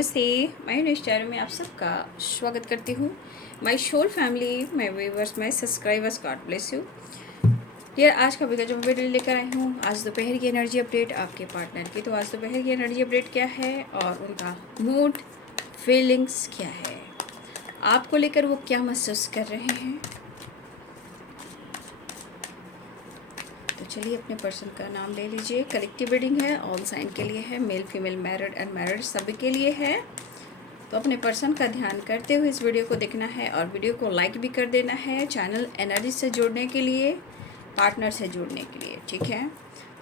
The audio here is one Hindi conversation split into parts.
नमस्ते। मैं निष्ठा में आप सबका स्वागत करती हूँ। My whole family, my viewers, my subscribers, God bless you. यार आज का वीडियो जो मैं वीडियो लेकर आई हूँ, आज दोपहर की एनर्जी अपडेट आपके पार्टनर की। तो आज दोपहर की एनर्जी अपडेट क्या है और उनका मूड फीलिंग्स क्या है, आपको लेकर वो क्या महसूस कर रहे हैं। तो चलिए अपने पर्सन का नाम ले लीजिए। कलेक्टिव रीडिंग है, ऑल साइन के लिए है, मेल फीमेल मैरिड अनमैरिड सभी के लिए है। तो अपने पर्सन का ध्यान करते हुए इस वीडियो को देखना है और वीडियो को लाइक भी कर देना है, चैनल एनर्जी से जुड़ने के लिए, पार्टनर से जुड़ने के लिए, ठीक है।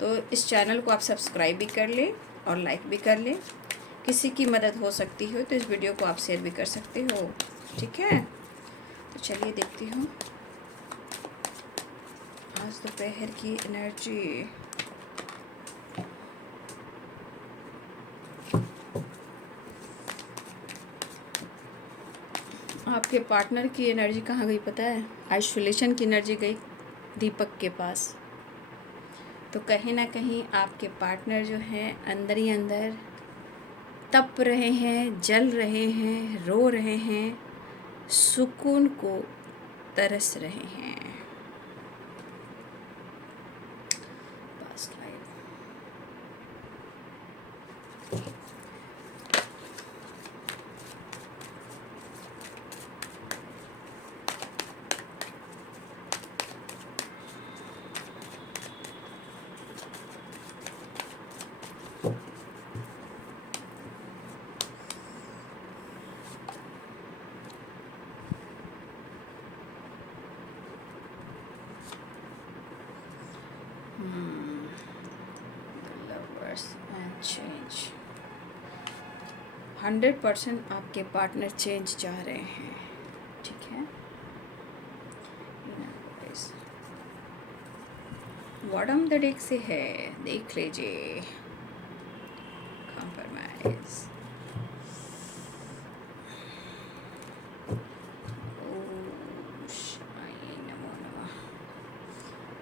तो इस चैनल को आप सब्सक्राइब भी कर लें और लाइक भी कर लें। किसी की मदद हो सकती हो तो इस वीडियो को आप शेयर भी कर सकते हो, ठीक है। तो चलिए देखती हूँ आज दोपहर की एनर्जी। आपके पार्टनर की एनर्जी कहाँ गई पता है? आइसोलेशन की एनर्जी गई दीपक के पास। तो कहीं ना कहीं आपके पार्टनर जो हैं अंदर ही अंदर तप रहे हैं, जल रहे हैं, रो रहे हैं, सुकून को तरस रहे हैं। Past life. Lovers and change. 100% आपके पार्टनर चेंज चाह रहे हैं, ठीक है। बॉटम द डेक से है, देख लीजिए। कॉम्प्रोमाइज।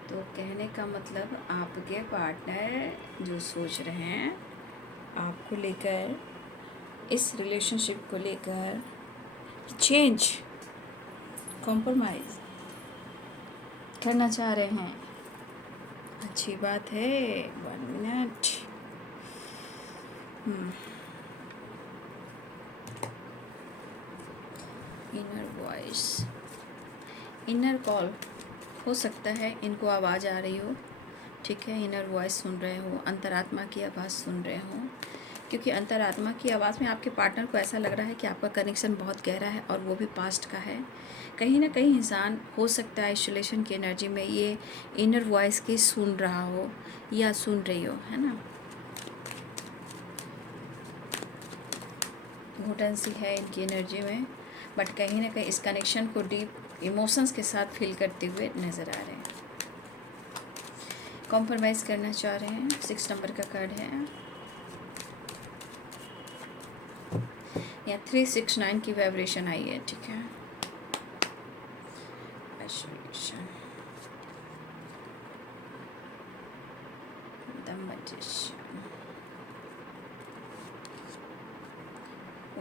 तो कहने का मतलब आपके पार्टनर जो सोच रहे हैं आपको लेकर, इस रिलेशनशिप को लेकर चेंज, कॉम्प्रोमाइज़ करना चाह रहे हैं। अच्छी बात है। 1 minute. Inner voice, inner call हो सकता है इनको आवाज़ आ रही हो, ठीक है। इनर वॉइस सुन रहे हो, अंतरात्मा की आवाज़ सुन रहे हो, क्योंकि अंतरात्मा की आवाज़ में आपके पार्टनर को ऐसा लग रहा है कि आपका कनेक्शन बहुत गहरा है और वो भी पास्ट का है। कहीं ना कहीं इंसान हो सकता है आइसोलेशन की एनर्जी में ये इनर वॉइस की सुन रहा हो या सुन रही हो, है ना। घुटन सी है इनकी एनर्जी में, बट कहीं ना कहीं इस कनेक्शन को डीप इमोशंस के साथ फील करते हुए नज़र आ रहे हैं। कॉम्प्रोमाइज़ करना चाह रहे हैं। 6 नंबर का कार्ड है या 369 की वाइब्रेशन आई है, ठीक है। Isolation, the magician,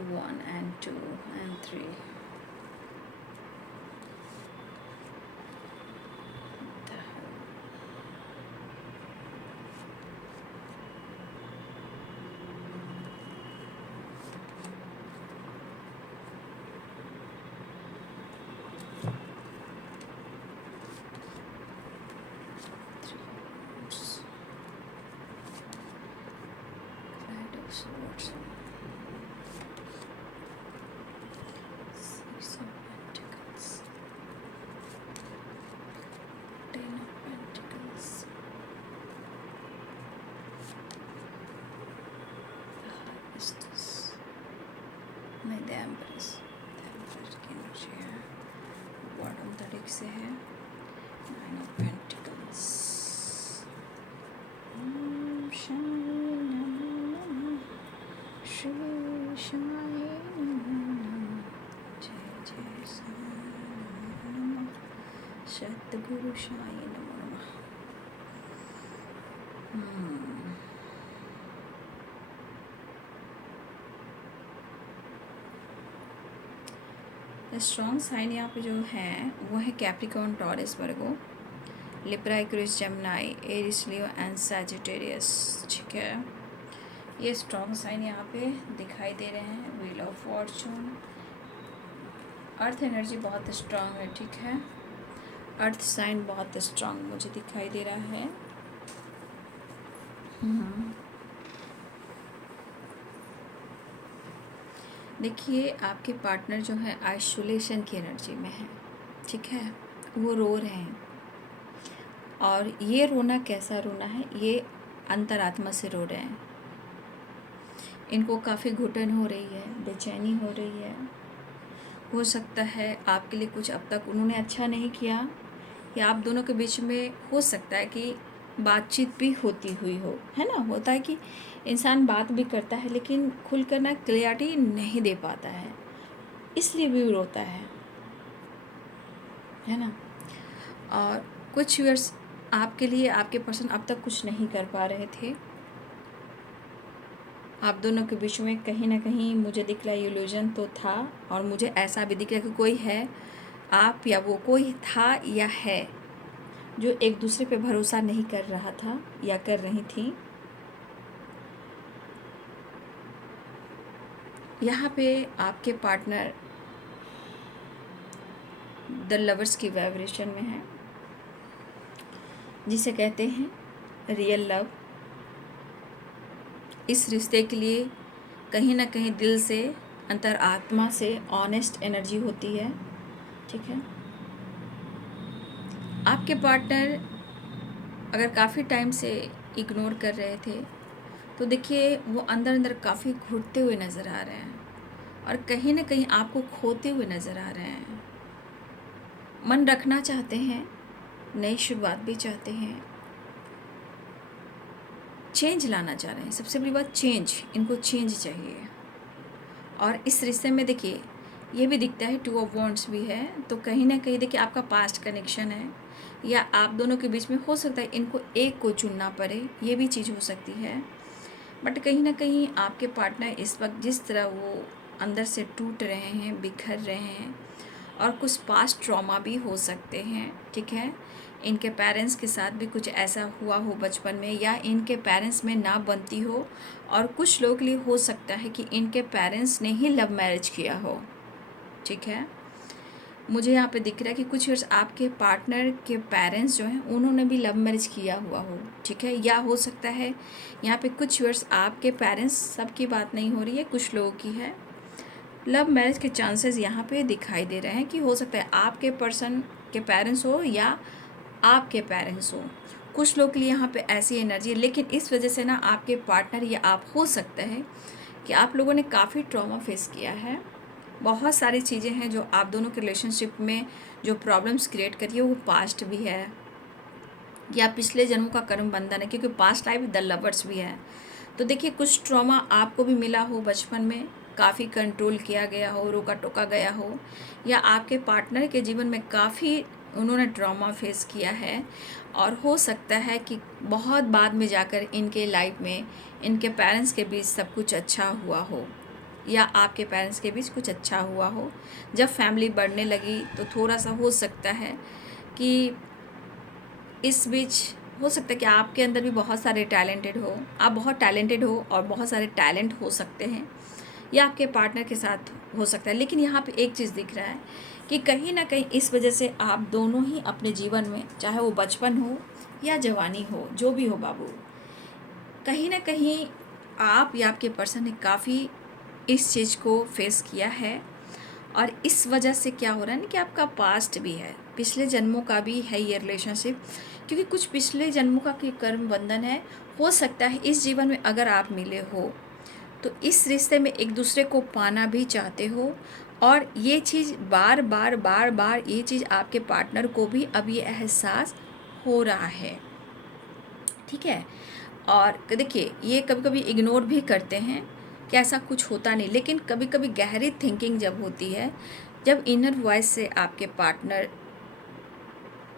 1 and 2 and 3, swords, 6 of Pentacles, 10 of Pentacles, the Highness, नहीं द एम्प्रेस, द एम्प्रेस की एनर्जी है। बॉटम तरीक से है 9 of Pentacles। सतगुरु साई नमो नमः। स्ट्रॉन्ग साइन यहाँ पे जो है वो है Capricorn, taurus, Virgo, Libra, Aquarius, Gemini, Aries, Leo and Sagittarius. ठीक है, ये स्ट्रॉन्ग साइन यहाँ पे दिखाई दे रहे हैं। Wheel of Fortune, earth energy बहुत स्ट्रॉन्ग है। ठीक है, अर्थ साइन बहुत स्ट्रॉन्ग मुझे दिखाई दे रहा है। देखिए आपके पार्टनर जो है आइसोलेशन की एनर्जी में है। ठीक है, वो रो रहे हैं, और ये रोना कैसा रोना है, ये अंतरात्मा से रो रहे हैं। इनको काफ़ी घुटन हो रही है, बेचैनी हो रही है। हो सकता है आपके लिए कुछ अब तक उन्होंने अच्छा नहीं किया, या आप दोनों के बीच में हो सकता है कि बातचीत भी होती हुई हो, है ना। होता है कि इंसान बात भी करता है लेकिन खुलकर ना क्लियरिटी नहीं दे पाता है, इसलिए भी रोता है ना। और कुछ व्यूअर्स आपके लिए आपके पर्सन अब तक कुछ नहीं कर पा रहे थे। आप दोनों के बीच में कहीं ना कहीं मुझे दिख रहा है इल्यूजन तो था, और मुझे ऐसा भी दिख रहा है कि कोई है, आप या वो कोई था या है, जो एक दूसरे पे भरोसा नहीं कर रहा था या कर रही थी। यहाँ पे आपके पार्टनर द लवर्स की वाइब्रेशन में है, जिसे कहते हैं रियल लव। इस रिश्ते के लिए कहीं ना कहीं दिल से, अंतरात्मा से ऑनेस्ट एनर्जी होती है। ठीक है, आपके पार्टनर अगर काफ़ी टाइम से इग्नोर कर रहे थे तो देखिए वो अंदर अंदर काफ़ी घुटते हुए नज़र आ रहे हैं, और कहीं ना कहीं आपको खोते हुए नज़र आ रहे हैं। मन रखना चाहते हैं, नई शुरुआत भी चाहते हैं, चेंज लाना चाह रहे हैं। सबसे बड़ी बात चेंज, इनको चेंज चाहिए। और इस रिश्ते में देखिए ये भी दिखता है 2 ऑफ वॉन्ड्स भी है, तो कहीं ना कहीं देखिए आपका पास्ट कनेक्शन है, या आप दोनों के बीच में हो सकता है इनको एक को चुनना पड़े, ये भी चीज़ हो सकती है। बट कहीं ना कहीं आपके पार्टनर इस वक्त जिस तरह वो अंदर से टूट रहे हैं, बिखर रहे हैं, और कुछ पास्ट ट्रॉमा भी हो सकते हैं। ठीक है, इनके पेरेंट्स के साथ भी कुछ ऐसा हुआ हो बचपन में, या इनके पेरेंट्स में ना बनती हो, और कुछ लोग के लिए हो सकता है कि इनके पेरेंट्स ने ही लव मैरिज किया हो। ठीक है, मुझे यहाँ पे दिख रहा है कि कुछ इयर्स आपके पार्टनर के पेरेंट्स जो हैं उन्होंने भी लव मैरिज किया हुआ हो। ठीक है, या हो सकता है यहाँ पे कुछ इयर्स आपके पेरेंट्स, सबकी बात नहीं हो रही है, कुछ लोगों की है, लव मैरिज के चांसेस यहाँ पे दिखाई दे रहे हैं कि हो सकता है आपके पर्सन के पेरेंट्स हो या आपके पेरेंट्स हो। कुछ लोग के लिए यहाँ पे ऐसी एनर्जी है, लेकिन इस वजह से ना आपके पार्टनर या आप हो सकता है कि आप लोगों ने काफ़ी ट्रॉमा फेस किया है। बहुत सारी चीज़ें हैं जो आप दोनों के रिलेशनशिप में जो प्रॉब्लम्स क्रिएट करी है, वो पास्ट भी है या पिछले जन्मों का कर्म बंधन है, क्योंकि पास्ट लाइफ द लवर्स भी है। तो देखिए कुछ ट्रॉमा आपको भी मिला हो बचपन में, काफ़ी कंट्रोल किया गया हो, रोका टोका गया हो, या आपके पार्टनर के जीवन में काफ़ी उन्होंने ट्रॉमा फेस किया है, और हो सकता है कि बहुत बाद में जाकर इनके लाइफ में इनके पेरेंट्स के बीच सब कुछ अच्छा हुआ हो, या आपके पेरेंट्स के बीच कुछ अच्छा हुआ हो। जब फैमिली बढ़ने लगी तो थोड़ा सा हो सकता है कि इस बीच हो सकता है कि आपके अंदर भी बहुत सारे टैलेंटेड हो, आप बहुत टैलेंटेड हो और बहुत सारे टैलेंट हो सकते हैं, या आपके पार्टनर के साथ हो सकता है। लेकिन यहाँ पे एक चीज़ दिख रहा है कि कहीं ना कहीं इस वजह से आप दोनों ही अपने जीवन में, चाहे वो बचपन हो या जवानी हो, जो भी हो बाबू, कहीं ना कहीं आप या आपके पर्सन ने काफ़ी इस चीज़ को फेस किया है। और इस वजह से क्या हो रहा है ना कि आपका पास्ट भी है, पिछले जन्मों का भी है ये रिलेशनशिप, क्योंकि कुछ पिछले जन्मों का की कर्म बंधन है। हो सकता है इस जीवन में अगर आप मिले हो तो इस रिश्ते में एक दूसरे को पाना भी चाहते हो, और ये चीज़ बार बार बार बार ये चीज़ आपके पार्टनर को भी अब ये एहसास हो रहा है। ठीक है, और देखिए ये कभी कभी इग्नोर भी करते हैं कि ऐसा कुछ होता नहीं, लेकिन कभी कभी गहरी थिंकिंग जब होती है, जब इनर वॉइस से आपके पार्टनर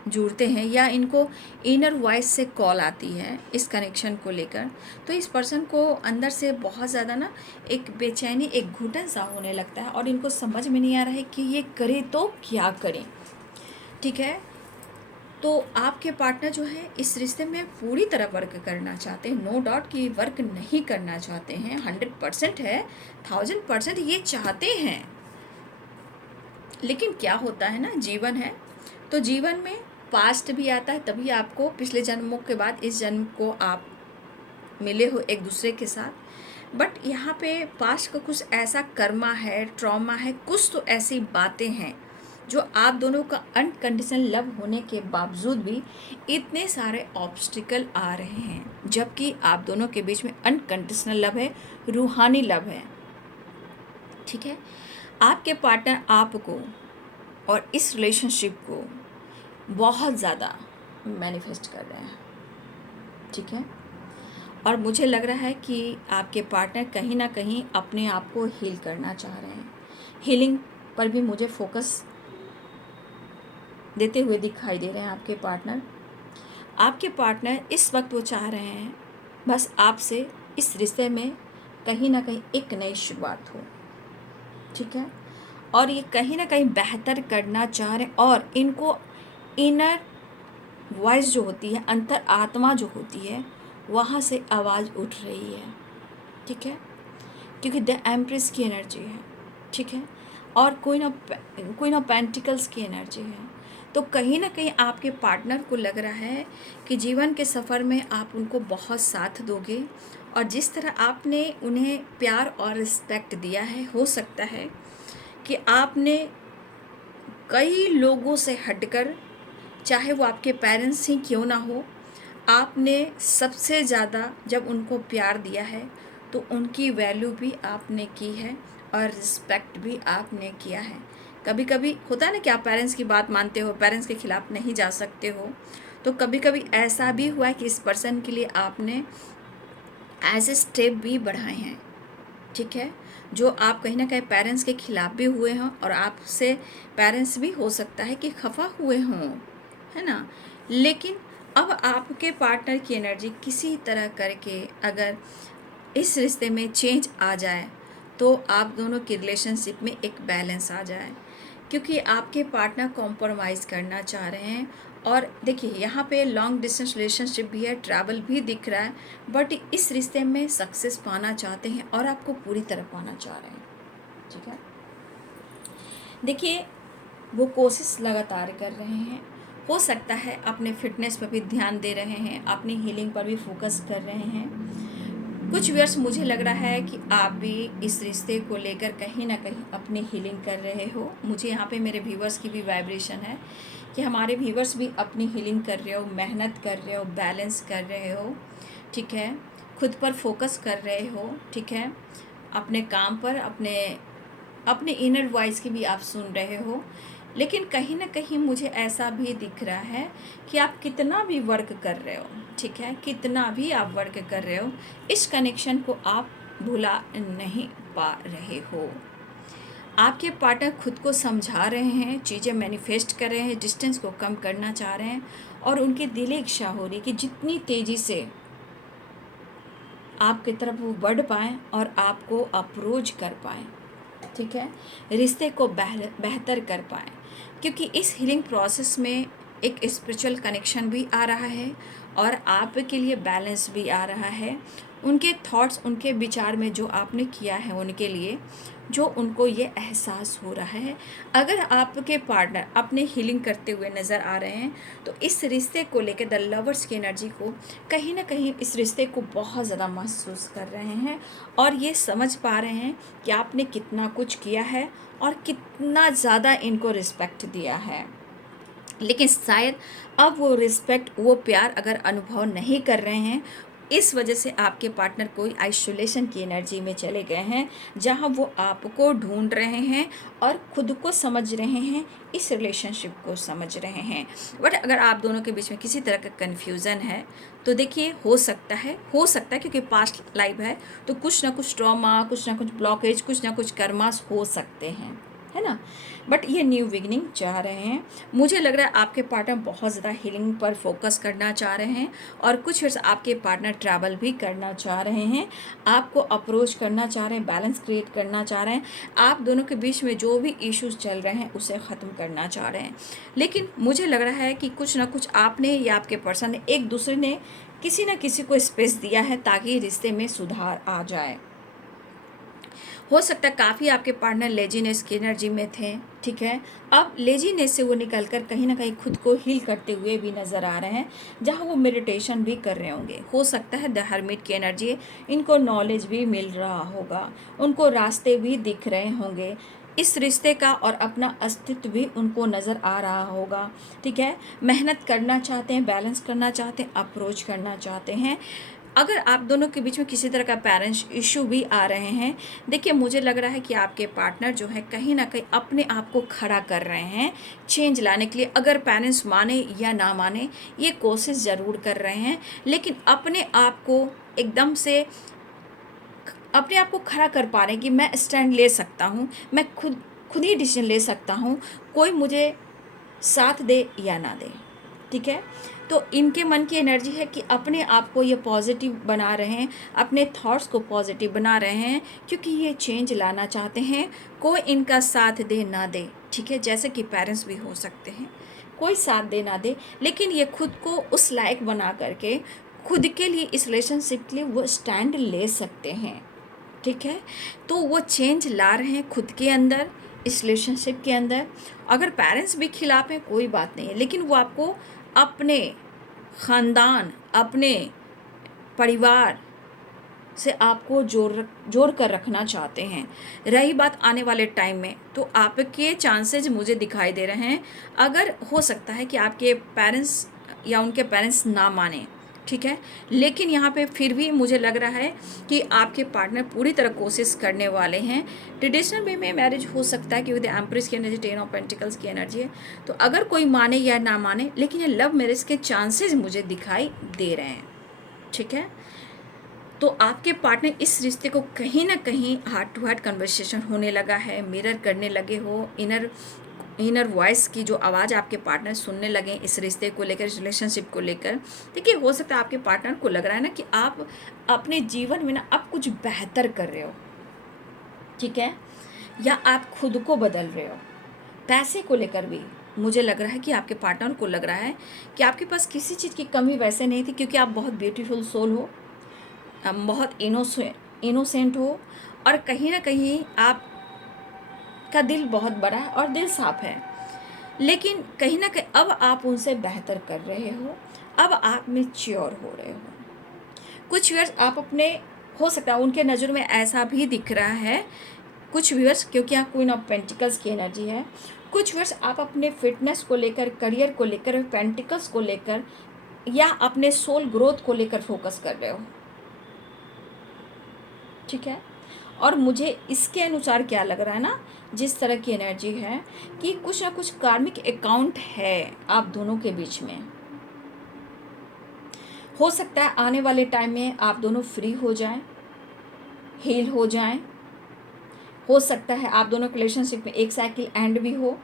जुड़ते हैं या इनको इनर वॉइस से कॉल आती है इस कनेक्शन को लेकर, तो इस पर्सन को अंदर से बहुत ज़्यादा ना एक बेचैनी, एक घुटन सा होने लगता है और इनको समझ में नहीं आ रहा है कि ये करे तो क्या करें। ठीक है, तो आपके पार्टनर जो है इस रिश्ते में पूरी तरह वर्क करना चाहते हैं, नो डाउट कि वर्क नहीं करना चाहते हैं, 100% है, 1000% ये चाहते हैं। लेकिन क्या होता है ना, जीवन है, तो जीवन में पास्ट भी आता है, तभी आपको पिछले जन्मों के बाद इस जन्म को आप मिले हो एक दूसरे के साथ। बट यहाँ पे पास्ट का कुछ ऐसा कर्मा है, ट्रॉमा है, कुछ तो ऐसी बातें हैं जो आप दोनों का अनकंडीशनल लव होने के बावजूद भी इतने सारे ऑब्स्टिकल आ रहे हैं, जबकि आप दोनों के बीच में अनकंडीशनल लव है, रूहानी लव है। ठीक है, आपके पार्टनर आपको और इस रिलेशनशिप को बहुत ज़्यादा मैनिफेस्ट कर रहे हैं। ठीक है, और मुझे लग रहा है कि आपके पार्टनर कहीं ना कहीं अपने आप को हील करना चाह रहे हैं। हीलिंग पर भी मुझे फोकस देते हुए दिखाई दे रहे हैं आपके पार्टनर। आपके पार्टनर इस वक्त वो चाह रहे हैं बस आपसे इस रिश्ते में कहीं ना कहीं एक नई शुरुआत हो। ठीक है, और ये कहीं ना कहीं बेहतर करना चाह रहे हैं, और इनको इनर वॉइस जो होती है, अंतर आत्मा जो होती है, वहाँ से आवाज़ उठ रही है। ठीक है, क्योंकि द एम्प्रेस की एनर्जी है। ठीक है, और क्वीन ऑफ पेंटिकल्स की एनर्जी है। तो कहीं ना कहीं आपके पार्टनर को लग रहा है कि जीवन के सफ़र में आप उनको बहुत साथ दोगे, और जिस तरह आपने उन्हें प्यार और रिस्पेक्ट दिया है, हो सकता है कि आपने कई लोगों से हटकर, चाहे वो आपके पेरेंट्स ही क्यों ना हो, आपने सबसे ज़्यादा जब उनको प्यार दिया है तो उनकी वैल्यू भी आपने की है और रिस्पेक्ट भी आपने किया है। कभी कभी होता है ना कि आप पेरेंट्स की बात मानते हो, पेरेंट्स के खिलाफ नहीं जा सकते हो, तो कभी कभी ऐसा भी हुआ है कि इस पर्सन के लिए आपने ऐसे स्टेप भी बढ़ाए हैं। ठीक है, जो आप कहीं ना कहीं पेरेंट्स के खिलाफ भी हुए हों, और आपसे पेरेंट्स भी हो सकता है कि खफा हुए हों, है ना। लेकिन अब आपके पार्टनर की एनर्जी किसी तरह करके अगर इस रिश्ते में चेंज आ जाए तो आप दोनों की रिलेशनशिप में एक बैलेंस आ जाए, क्योंकि आपके पार्टनर कॉम्प्रोमाइज़ करना चाह रहे हैं। और देखिए, यहाँ पे लॉन्ग डिस्टेंस रिलेशनशिप भी है, ट्रैवल भी दिख रहा है, बट इस रिश्ते में सक्सेस पाना चाहते हैं और आपको पूरी तरह पाना चाह रहे हैं। ठीक है, देखिए, वो कोशिश लगातार कर रहे हैं। हो सकता है अपने फिटनेस पर भी ध्यान दे रहे हैं, अपनी हीलिंग पर भी फोकस कर रहे हैं। कुछ व्यूअर्स, मुझे लग रहा है कि आप भी इस रिश्ते को लेकर कहीं ना कहीं अपनी हीलिंग कर रहे हो। मुझे यहाँ पे मेरे व्यूअर्स की भी वाइब्रेशन है कि हमारे व्यूअर्स भी अपनी हीलिंग कर रहे हो, मेहनत कर रहे हो, बैलेंस कर रहे हो। ठीक है, खुद पर फोकस कर रहे हो। ठीक है, अपने काम पर, अपने इनर वॉइस की भी आप सुन रहे हो। लेकिन कहीं ना कहीं मुझे ऐसा भी दिख रहा है कि आप कितना भी वर्क कर रहे हो, ठीक है, कितना भी आप वर्क कर रहे हो, इस कनेक्शन को आप भुला नहीं पा रहे हो। आपके पार्टनर खुद को समझा रहे हैं, चीज़ें मैनिफेस्ट कर रहे हैं, डिस्टेंस को कम करना चाह रहे हैं, और उनकी दिली इच्छा हो रही कि जितनी तेज़ी से आपकी तरफ वो बढ़ पाएँ और आपको अप्रोच कर पाएँ। ठीक है, रिश्ते को बेहतर कर पाएँ, क्योंकि इस हीलिंग प्रोसेस में एक स्पिरिचुअल कनेक्शन भी आ रहा है और आपके लिए बैलेंस भी आ रहा है। उनके थॉट्स, उनके विचार में जो आपने किया है उनके लिए, जो उनको ये एहसास हो रहा है, अगर आपके पार्टनर अपने हीलिंग करते हुए नज़र आ रहे हैं तो इस रिश्ते को लेकर, द लवर्स की एनर्जी को कहीं ना कहीं इस रिश्ते को बहुत ज़्यादा महसूस कर रहे हैं, और ये समझ पा रहे हैं कि आपने कितना कुछ किया है और कितना ज़्यादा इनको रिस्पेक्ट दिया है। लेकिन शायद अब वो रिस्पेक्ट, वो प्यार अगर अनुभव नहीं कर रहे हैं, इस वजह से आपके पार्टनर कोई आइसोलेशन की एनर्जी में चले गए हैं, जहां वो आपको ढूंढ रहे हैं और खुद को समझ रहे हैं, इस रिलेशनशिप को समझ रहे हैं। बट अगर आप दोनों के बीच में किसी तरह का कन्फ्यूज़न है तो देखिए, हो सकता है क्योंकि पास्ट लाइफ है, तो कुछ ना कुछ ट्रॉमा, कुछ ना कुछ ब्लॉकेज, कुछ ना कुछ कर्मास हो सकते हैं, है ना। बट ये न्यू बिगिनिंग चाह रहे हैं। मुझे लग रहा है आपके पार्टनर बहुत ज़्यादा हीलिंग पर फोकस करना चाह रहे हैं, और कुछ वर्ष आपके पार्टनर ट्रैवल भी करना चाह रहे हैं, आपको अप्रोच करना चाह रहे हैं, बैलेंस क्रिएट करना चाह रहे हैं, आप दोनों के बीच में जो भी इश्यूज चल रहे हैं उसे ख़त्म करना चाह रहे हैं। लेकिन मुझे लग रहा है कि कुछ ना कुछ आपने या आपके पर्सन ने, एक दूसरे ने किसी न किसी को स्पेस दिया है ताकि रिश्ते में सुधार आ जाए। हो सकता है काफ़ी आपके पार्टनर लेजीनेस की एनर्जी में थे, ठीक है। अब लेजीनेस से वो निकल कर कहीं ना कहीं खुद को हील करते हुए भी नज़र आ रहे हैं, जहाँ वो मेडिटेशन भी कर रहे होंगे। हो सकता है द हर्मिट की एनर्जी, इनको नॉलेज भी मिल रहा होगा, उनको रास्ते भी दिख रहे होंगे, इस रिश्ते का और अपना अस्तित्व भी उनको नज़र आ रहा होगा, ठीक है। मेहनत करना चाहते हैं, बैलेंस करना चाहते हैं, अप्रोच करना चाहते हैं। अगर आप दोनों के बीच में किसी तरह का पेरेंट्स इशू भी आ रहे हैं, देखिए मुझे लग रहा है कि आपके पार्टनर जो है कहीं ना कहीं अपने आप को खड़ा कर रहे हैं चेंज लाने के लिए। अगर पेरेंट्स माने या ना माने, ये कोशिश ज़रूर कर रहे हैं, लेकिन अपने आप को एकदम से अपने आप को खड़ा कर पा रहे हैं कि मैं स्टैंड ले सकता हूँ, मैं खुद ही डिसीजन ले सकता हूँ, कोई मुझे साथ दे या ना दे, ठीक है। तो इनके मन की एनर्जी है कि अपने आप को ये पॉजिटिव बना रहे हैं, अपने थॉट्स को पॉजिटिव बना रहे हैं, क्योंकि ये चेंज लाना चाहते हैं। कोई इनका साथ दे ना दे, ठीक है, जैसे कि पेरेंट्स भी हो सकते हैं, कोई साथ दे ना दे, लेकिन ये खुद को उस लायक बना करके खुद के लिए, इस रिलेशनशिप के लिए वो स्टैंड ले सकते हैं, ठीक है। तो वो चेंज ला रहे हैं खुद के अंदर, इस रिलेशनशिप के अंदर। अगर पेरेंट्स भी खिलाफ हैं कोई बात नहीं है, लेकिन वो आपको अपने ख़ानदान, अपने परिवार से आपको जोड़ कर रखना चाहते हैं। रही बात आने वाले टाइम में, तो आपके चांसेस मुझे दिखाई दे रहे हैं। अगर हो सकता है कि आपके पेरेंट्स या उनके पेरेंट्स ना माने, ठीक है, लेकिन यहाँ पे फिर भी मुझे लग रहा है कि आपके पार्टनर पूरी तरह कोशिश करने वाले हैं। ट्रेडिशनल वे में मैरिज हो सकता है, क्योंकि एम्प्रेस की एनर्जी, 10 ऑफ पेंटिकल्स की एनर्जी है। तो अगर कोई माने या ना माने, लेकिन ये लव मैरिज के चांसेस मुझे दिखाई दे रहे हैं, ठीक है। तो आपके पार्टनर इस रिश्ते को कहीं ना कहीं हार्ट टू हार्ट कन्वर्सेशन होने लगा है, मिरर करने लगे हो, इनर वॉइस की जो आवाज़ आपके पार्टनर सुनने लगे इस रिश्ते को लेकर, इस रिलेशनशिप को लेकर। देखिए हो सकता है आपके पार्टनर को लग रहा है ना कि आप अपने जीवन में ना अब कुछ बेहतर कर रहे हो, ठीक है, या आप खुद को बदल रहे हो। पैसे को लेकर भी मुझे लग रहा है कि आपके पार्टनर को लग रहा है कि आपके पास किसी चीज़ की कमी वैसे नहीं थी, क्योंकि आप बहुत ब्यूटीफुल सोल हो, बहुत इनोसेंट हो, और कहीं ना कहीं आपका दिल बहुत बड़ा है और दिल साफ है। लेकिन कहीं ना कहीं अब आप उनसे बेहतर कर रहे हो, अब आप मैच्योर हो रहे हो। कुछ व्यूअर्स आप अपने, हो सकता है उनके नज़र में ऐसा भी दिख रहा है, कुछ व्यूअर्स, क्योंकि यहाँ क्वीन ऑफ पेंटिकल्स की एनर्जी है, कुछ व्यूअर्स आप अपने फिटनेस को लेकर, करियर को लेकर, पेंटिकल्स को लेकर, या अपने सोल ग्रोथ को लेकर फोकस कर रहे हो, ठीक है। और मुझे इसके अनुसार क्या लग रहा है ना, जिस तरह की एनर्जी है, कि कुछ ना कुछ कार्मिक अकाउंट है आप दोनों के बीच में। हो सकता है आने वाले टाइम में आप दोनों फ्री हो जाएं, हील हो जाएं। हो सकता है आप दोनों के रिलेशनशिप में एक साइकिल एंड भी हो,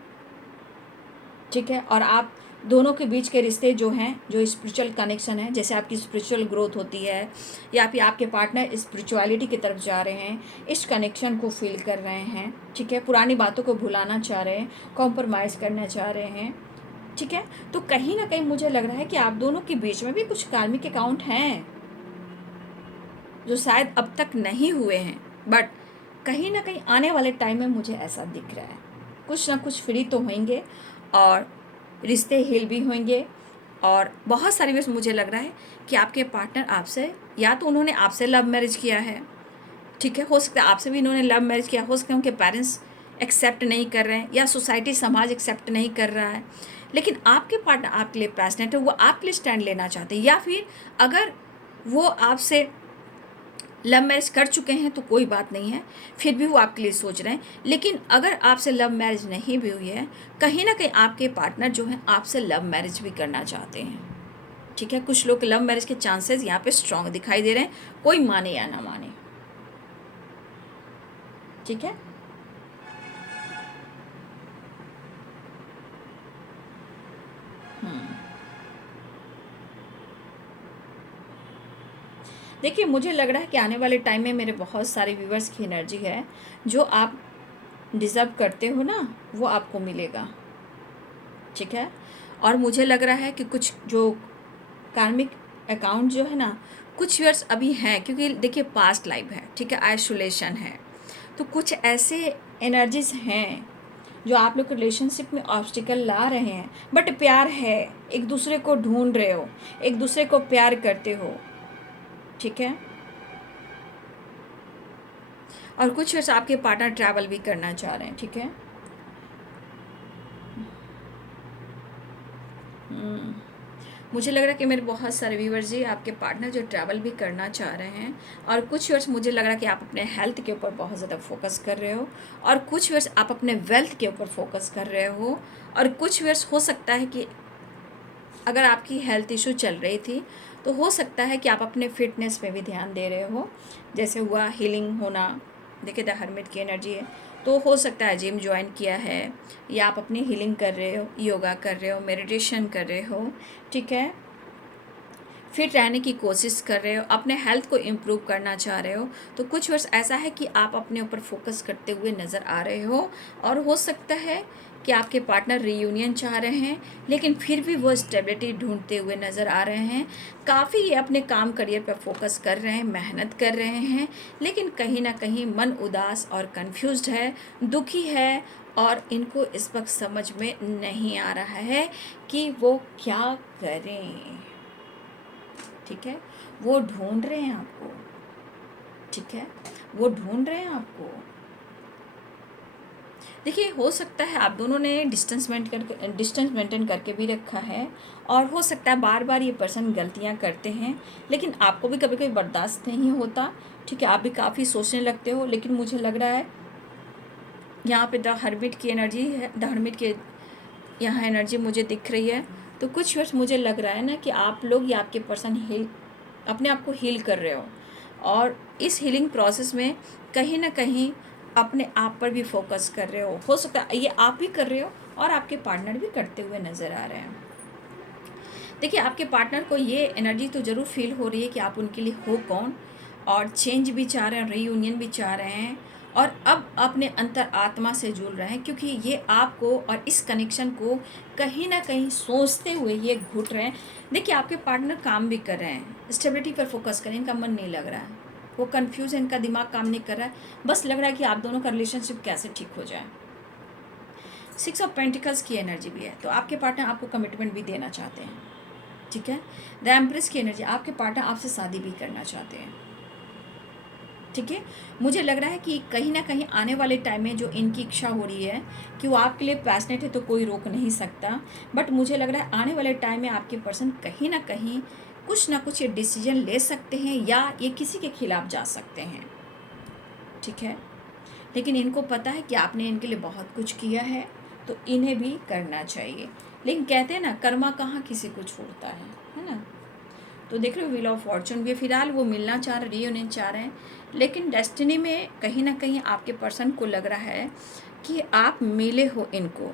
ठीक है, और आप दोनों के बीच के रिश्ते जो हैं, जो स्पिरिचुअल कनेक्शन है, जैसे आपकी स्पिरिचुअल ग्रोथ होती है, या फिर आपके पार्टनर स्पिरिचुअलिटी की तरफ जा रहे हैं, इस कनेक्शन को फील कर रहे हैं, ठीक है, पुरानी बातों को भुलाना चाह रहे हैं, कॉम्प्रोमाइज़ करना चाह रहे हैं, ठीक है। तो कहीं ना कहीं मुझे लग रहा है कि आप दोनों के बीच में भी कुछ कार्मिक अकाउंट हैं जो शायद अब तक नहीं हुए हैं, बट कहीं ना कहीं आने वाले टाइम में मुझे ऐसा दिख रहा है। कुछ ना कुछ फ्री तो होंगे, और रिश्ते हील भी होंगे, और बहुत सारी वेज मुझे लग रहा है कि आपके पार्टनर आपसे, या तो उन्होंने आपसे लव मैरिज किया है, ठीक है, हो सकता है आपसे भी इन्होंने लव मैरिज किया, हो सकता है उनके पेरेंट्स एक्सेप्ट नहीं कर रहे हैं, या सोसाइटी समाज एक्सेप्ट नहीं कर रहा है, लेकिन आपके पार्टनर आपके लिए पैशनेट है, वो आपके लिए स्टैंड लेना चाहते हैं। या फिर अगर वो आपसे लव मैरिज कर चुके हैं तो कोई बात नहीं है, फिर भी वो आपके लिए सोच रहे हैं। लेकिन अगर आपसे लव मैरिज नहीं भी हुई है, कहीं ना कहीं आपके पार्टनर जो हैं आपसे लव मैरिज भी करना चाहते हैं, ठीक है। कुछ लोग लव मैरिज के चांसेस यहाँ पे स्ट्रांग दिखाई दे रहे हैं, कोई माने या ना माने, ठीक है। देखिए मुझे लग रहा है कि आने वाले टाइम में मेरे बहुत सारे व्यूवर्स की एनर्जी है, जो आप डिज़र्व करते हो ना वो आपको मिलेगा, ठीक है। और मुझे लग रहा है कि कुछ जो कार्मिक अकाउंट जो है ना, कुछ व्यूअर्स अभी हैं, क्योंकि देखिए पास्ट लाइफ है, ठीक है, आइसोलेशन है, तो कुछ ऐसे एनर्जीज हैं जो आप लोग रिलेशनशिप में ऑब्स्टिकल ला रहे हैं, बट प्यार है, एक दूसरे को ढूंढ रहे हो, एक दूसरे को प्यार करते हो, ठीक है। और कुछ व्यूअर्स आपके पार्टनर ट्रैवल भी करना चाह रहे हैं, ठीक है। मुझे लग रहा है कि मेरे बहुत सारे व्यूअर्स जी आपके पार्टनर जो ट्रैवल भी करना चाह रहे हैं, और कुछ व्यूअर्स मुझे लग रहा है कि आप अपने हेल्थ के ऊपर बहुत ज़्यादा फोकस कर रहे हो, और कुछ व्यूअर्स आप अपने वेल्थ के ऊपर फोकस कर रहे हो, और कुछ व्यूअर्स हो सकता है कि अगर आपकी हेल्थ इशू चल रही थी तो हो सकता है कि आप अपने फिटनेस पे भी ध्यान दे रहे हो, जैसे हुआ हीलिंग होना, देखिए द हर्मिट की एनर्जी है, तो हो सकता है जिम ज्वाइन किया है, या आप अपनी हीलिंग कर रहे हो, योगा कर रहे हो, मेडिटेशन कर रहे हो, ठीक है, फिट रहने की कोशिश कर रहे हो, अपने हेल्थ को इम्प्रूव करना चाह रहे हो, तो कुछ वर्ष ऐसा है कि आप अपने ऊपर फोकस करते हुए नज़र आ रहे हो, और हो सकता है कि आपके पार्टनर रीयूनियन चाह रहे हैं, लेकिन फिर भी वो स्टेबिलिटी ढूंढते हुए नज़र आ रहे हैं, काफ़ी ये अपने काम करियर पर फोकस कर रहे हैं, मेहनत कर रहे हैं, लेकिन कहीं ना कहीं मन उदास और कंफ्यूज्ड है, दुखी है, और इनको इस वक्त समझ में नहीं आ रहा है कि वो क्या करें, ठीक है। वो ढूंढ रहे हैं आपको, ठीक है, वो ढूंढ रहे हैं आपको। देखिए हो सकता है आप दोनों ने डिस्टेंस मेंटेन करके भी रखा है, और हो सकता है बार बार ये पर्सन गलतियां करते हैं, लेकिन आपको भी कभी कभी बर्दाश्त नहीं होता, ठीक है, आप भी काफ़ी सोचने लगते हो, लेकिन मुझे लग रहा है यहाँ पे द हर्मिट की एनर्जी है, द हर्मिट के यहाँ एनर्जी मुझे दिख रही है, तो कुछ वर्ष मुझे लग रहा है ना कि आप लोग या आपके पर्सन अपने आप को हील कर रहे हो, और इस हीलिंग प्रोसेस में कहीं ना कहीं अपने आप पर भी फोकस कर रहे हो सकता है ये आप भी कर रहे हो और आपके पार्टनर भी करते हुए नज़र आ रहे हैं। देखिए आपके पार्टनर को ये एनर्जी तो ज़रूर फील हो रही है कि आप उनके लिए हो कौन, और चेंज भी चाह रहे हैं, रीयूनियन भी चाह रहे हैं, और अब अपने अंतर आत्मा से जुड़ रहे हैं, क्योंकि ये आपको और इस कनेक्शन को कहीं ना कहीं सोचते हुए ये घुट रहे हैं। देखिए आपके पार्टनर काम भी कर रहे हैं, स्टेबिलिटी पर फोकस करें, इनका मन नहीं लग रहा है, वो कन्फ्यूज़ है, इनका दिमाग काम नहीं कर रहा है, बस लग रहा है कि आप दोनों का रिलेशनशिप कैसे ठीक हो जाए। 6 ऑफ पेंटिकल्स की एनर्जी भी है, तो आपके पार्टनर आपको कमिटमेंट भी देना चाहते हैं, ठीक है। द एम्प्रेस की एनर्जी, आपके पार्टनर आपसे शादी भी करना चाहते हैं, ठीक है। मुझे लग रहा है कि कहीं ना कहीं आने वाले टाइम में जो इनकी इच्छा हो रही है कि वो आपके लिए पैशनेट है, तो कोई रोक नहीं सकता, बट मुझे लग रहा है आने वाले टाइम में आपके पर्सन कहीं ना कहीं कुछ ना कुछ ये डिसीजन ले सकते हैं, या ये किसी के खिलाफ जा सकते हैं, ठीक है। लेकिन इनको पता है कि आपने इनके लिए बहुत कुछ किया है, तो इन्हें भी करना चाहिए, लेकिन कहते हैं ना कर्मा कहाँ किसी को छोड़ता है ना। तो देख रहे हो व्हील ऑफ फॉर्चून भी, फिलहाल वो मिलना चाह रहे, रीयूनियन चाह रहे हैं, लेकिन डेस्टिनी में कहीं ना कहीं आपके पर्सन को लग रहा है कि आप मिले हो इनको,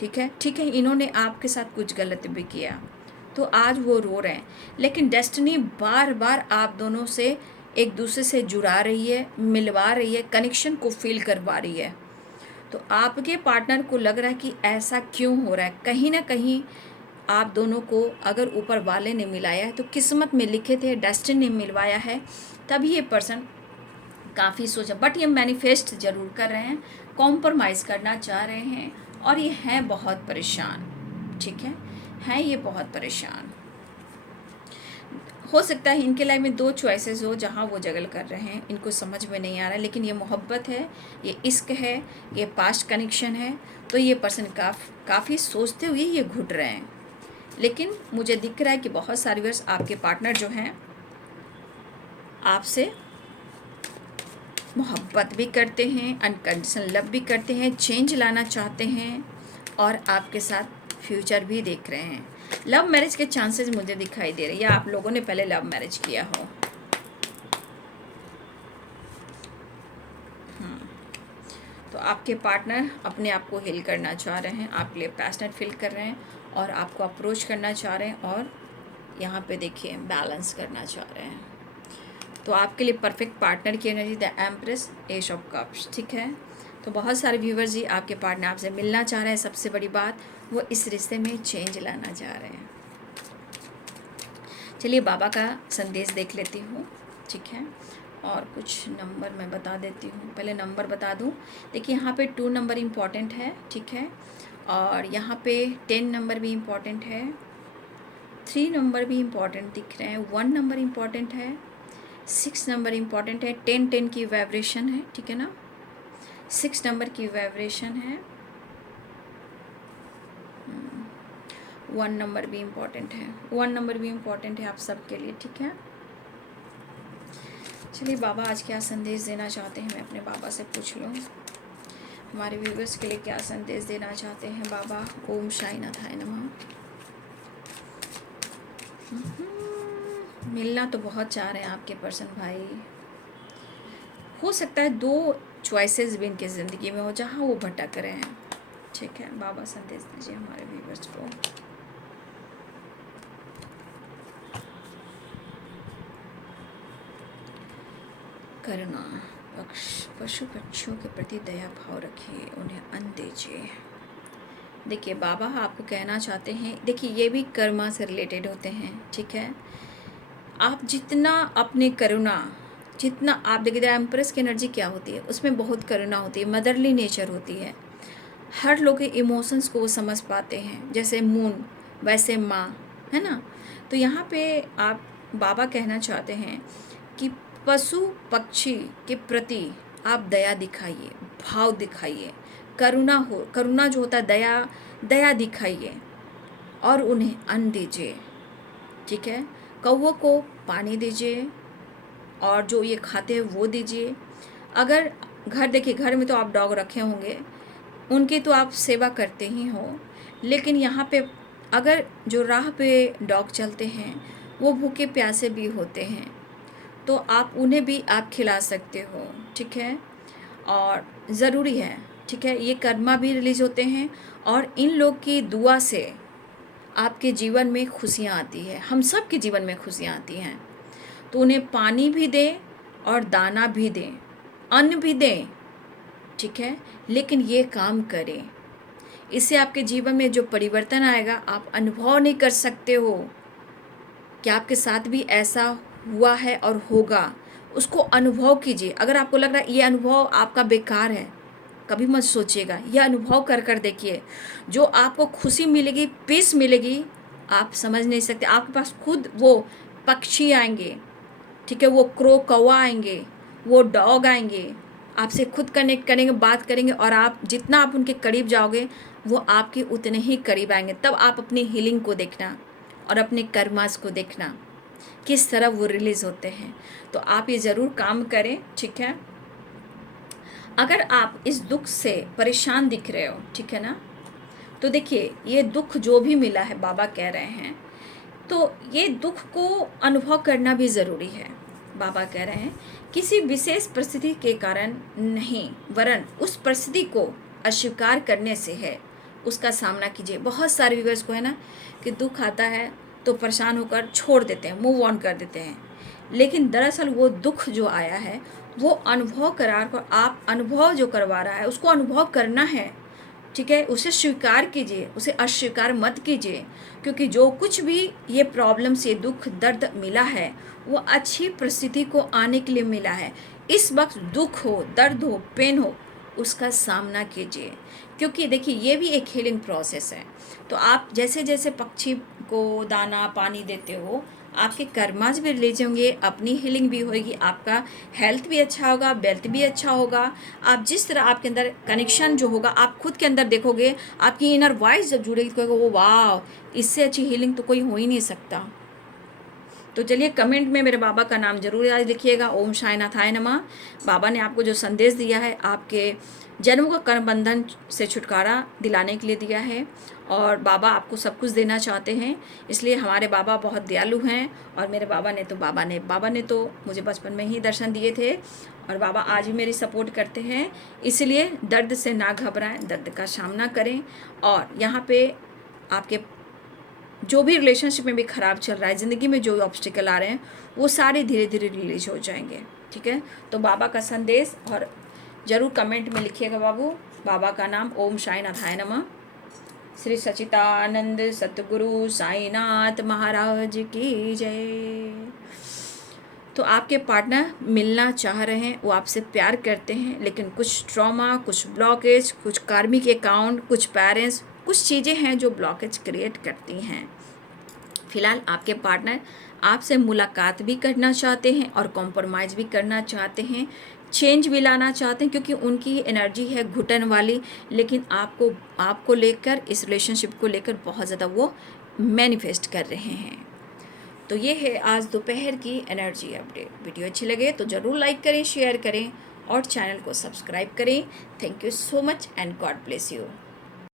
ठीक है, ठीक है, इन्होंने आपके साथ कुछ गलत भी किया, तो आज वो रो रहे हैं, लेकिन डेस्टिनी बार बार आप दोनों से एक दूसरे से जुड़ा रही है, मिलवा रही है, कनेक्शन को फील करवा रही है। तो आपके पार्टनर को लग रहा है कि ऐसा क्यों हो रहा है, कहीं ना कहीं आप दोनों को अगर ऊपर वाले ने मिलाया है तो किस्मत में लिखे थे, डेस्टिनी ने मिलवाया है, तभी ये पर्सन काफ़ी सोचा, बट ये मैनिफेस्ट ज़रूर कर रहे हैं, कॉम्प्रोमाइज़ करना चाह रहे हैं, और ये हैं बहुत परेशान, ठीक है ये बहुत परेशान। हो सकता है इनके लाइफ में 2 चॉइसेस हो जहाँ वो जगल कर रहे हैं, इनको समझ में नहीं आ रहा है, लेकिन ये मोहब्बत है, ये इश्क है, ये पास्ट कनेक्शन है, तो ये पर्सन काफ़ी सोचते हुए ये घुट रहे हैं। लेकिन मुझे दिख रहा है कि बहुत सारे वर्ष आपके पार्टनर जो हैं आपसे मोहब्बत भी करते हैं, अनकंडीशनल लव भी करते हैं, चेंज लाना चाहते हैं, और आपके साथ फ्यूचर भी देख रहे हैं। लव मैरिज के चांसेस मुझे दिखाई दे रहे हैं, या आप लोगों ने पहले लव मैरिज किया हो। तो आपके पार्टनर अपने आप को हील करना चाह रहे हैं, आपके लिए पैशनेट फील कर रहे हैं, और आपको अप्रोच करना चाह रहे हैं, और यहाँ पे देखिए बैलेंस करना चाह रहे हैं। तो आपके लिए परफेक्ट पार्टनर की energy the empress, ace of cups, ठीक है। तो बहुत सारे व्यूवर्स जी आपके पार्टनर आपसे मिलना चाह रहे हैं। सबसे बड़ी बात वो इस रिश्ते में चेंज लाना चाह रहे हैं। चलिए बाबा का संदेश देख लेती हूँ, ठीक है। और कुछ नंबर मैं बता देती हूँ। पहले नंबर बता दूँ। देखिए यहाँ पे 2 नंबर इम्पॉर्टेंट है, ठीक है। और यहाँ पे 10 नंबर भी इम्पॉर्टेंट है, 3 नंबर भी इम्पॉर्टेंट दिख रहे हैं, 1 नंबर इम्पॉर्टेंट है, 6 नंबर इम्पॉर्टेंट है, 10 की वाइब्रेशन है, ठीक है ना, 6 नंबर की वाइब्रेशन है, 1 नंबर भी इम्पॉर्टेंट है, 1 नंबर भी इम्पॉर्टेंट है आप सबके लिए, ठीक है। चलिए बाबा आज क्या संदेश देना चाहते हैं, मैं अपने बाबा से पूछ लूँ। हमारे व्यूवर्स के लिए क्या संदेश देना चाहते हैं बाबा। ओम साई नाथाय नमः। मिलना तो बहुत चाह रहे हैं आपके पर्सन भाई। हो सकता है 2 चॉइसेस भी इनके ज़िंदगी में हो जहाँ वो भटक रहे हैं, ठीक है। बाबा संदेश दीजिए हमारे व्यूवर्स को। करुणा, पशु पक्षियों के प्रति दया भाव रखिए, उन्हें अन्न दीजिए। देखिए बाबा आपको कहना चाहते हैं, देखिए ये भी कर्मा से रिलेटेड होते हैं, ठीक है। आप जितना अपने करुणा, जितना आप देखिए एम्प्रेस की एनर्जी क्या होती है, उसमें बहुत करुणा होती है, मदरली नेचर होती है। हर लोग के इमोशंस को वो समझ पाते हैं, जैसे मून वैसे माँ, है ना। तो यहाँ पे आप बाबा कहना चाहते हैं कि पशु पक्षी के प्रति आप दया दिखाइए, भाव दिखाइए, करुणा हो, करुणा जो होता है दया दिखाइए और उन्हें अन्न दीजिए, ठीक है। कौवों को पानी दीजिए और जो ये खाते हैं वो दीजिए। अगर घर देखिए, घर में तो आप डॉग रखे होंगे, उनकी तो आप सेवा करते ही हो, लेकिन यहाँ पे अगर जो राह पे डॉग चलते हैं वो भूखे प्यासे भी होते हैं, तो आप उन्हें भी आप खिला सकते हो, ठीक है। और ज़रूरी है, ठीक है, ये कर्मा भी रिलीज होते हैं और इन लोग की दुआ से आपके जीवन में खुशियाँ आती है, हम सब के जीवन में खुशियाँ आती हैं। तो उन्हें पानी भी दें और दाना भी दें, अन्न भी दें, ठीक है, लेकिन ये काम करें। इससे आपके जीवन में जो परिवर्तन आएगा आप अनुभव नहीं कर सकते हो कि आपके साथ भी ऐसा हुआ है और होगा। उसको अनुभव कीजिए। अगर आपको लग रहा है ये अनुभव आपका बेकार है, कभी मत सोचिएगा, ये अनुभव कर कर देखिए। जो आपको खुशी मिलेगी, पीस मिलेगी, आप समझ नहीं सकते। आपके पास खुद वो पक्षी आएंगे, ठीक है, वो कौवा आएंगे, वो डॉग आएंगे, आपसे खुद कनेक्ट करेंगे, बात करेंगे, और आप जितना आप उनके करीब जाओगे वो आपके उतने ही करीब आएंगे। तब आप अपनी हीलिंग को देखना और अपने कर्मास को देखना किस तरह वो रिलीज़ होते हैं। तो आप ये ज़रूर काम करें, ठीक है। अगर आप इस दुख से परेशान दिख रहे हो, ठीक है ना, तो देखिए ये दुख जो भी मिला है, बाबा कह रहे हैं, तो ये दुख को अनुभव करना भी ज़रूरी है। बाबा कह रहे हैं किसी विशेष परिस्थिति के कारण नहीं, वरन उस परिस्थिति को अस्वीकार करने से है, उसका सामना कीजिए। बहुत सारे व्यूअर्स को है ना कि दुख आता है तो परेशान होकर छोड़ देते हैं, मूव ऑन कर देते हैं, लेकिन दरअसल वो दुख जो आया है वो अनुभव करा कर, आप अनुभव जो करवा रहा है उसको अनुभव करना है, ठीक है। उसे स्वीकार कीजिए, उसे अस्वीकार मत कीजिए, क्योंकि जो कुछ भी ये प्रॉब्लम्स, ये दुख दर्द मिला है वो अच्छी परिस्थिति को आने के लिए मिला है। इस वक्त दुख हो, दर्द हो, पेन हो, उसका सामना कीजिए, क्योंकि देखिए ये भी एक हीलिंग प्रोसेस है। तो आप जैसे जैसे पक्षी को दाना पानी देते हो, आपके कर्मास भी रिलीज होंगे, अपनी हीलिंग भी होगी, आपका हेल्थ भी अच्छा होगा, वेल्थ भी अच्छा होगा। आप जिस तरह आपके अंदर कनेक्शन जो होगा, आप खुद के अंदर देखोगे, आपकी इनर वॉइस जब जुड़ेगी तो कहोगे वो वाह, इससे अच्छी हीलिंग तो कोई हो ही नहीं सकता। तो चलिए कमेंट में मेरे बाबा का नाम जरूर याद लिखिएगा। ओम साई नाथाय नमः। बाबा ने आपको जो संदेश दिया है, आपके जन्म का कर्म बंधन से छुटकारा दिलाने के लिए दिया है, और बाबा आपको सब कुछ देना चाहते हैं। इसलिए हमारे बाबा बहुत दयालु हैं, और मेरे बाबा ने तो मुझे बचपन में ही दर्शन दिए थे, और बाबा आज भी मेरी सपोर्ट करते हैं। इसलिए दर्द से ना घबराएं, दर्द का सामना करें। और यहाँ पे आपके जो भी रिलेशनशिप में भी ख़राब चल रहा है, ज़िंदगी में जो ऑब्स्टिकल आ रहे हैं वो सारे धीरे धीरे रिलीज हो जाएंगे। ठीक है, तो बाबा का संदेश और ज़रूर कमेंट में लिखिएगा बाबू। बाबा का नाम ओम साईनाथाय नमः। श्री सच्चिदानंद सतगुरु साईनाथ महाराज की जय। तो आपके पार्टनर मिलना चाह रहे हैं, वो आपसे प्यार करते हैं, लेकिन कुछ ट्रॉमा, कुछ ब्लॉकेज, कुछ कार्मिक अकाउंट, कुछ पेरेंट्स, कुछ चीज़ें हैं जो ब्लॉकेज क्रिएट करती हैं। फिलहाल आपके पार्टनर आपसे मुलाकात भी करना चाहते हैं और कॉम्प्रोमाइज़ भी करना चाहते हैं, चेंज भी लाना चाहते हैं, क्योंकि उनकी एनर्जी है घुटन वाली, लेकिन आपको लेकर, इस रिलेशनशिप को लेकर बहुत ज़्यादा वो मैनिफेस्ट कर रहे हैं। तो ये है आज दोपहर की एनर्जी अपडेट। वीडियो अच्छी लगे तो ज़रूर लाइक करें, शेयर करें और चैनल को सब्सक्राइब करें। Thank you so much and God bless you.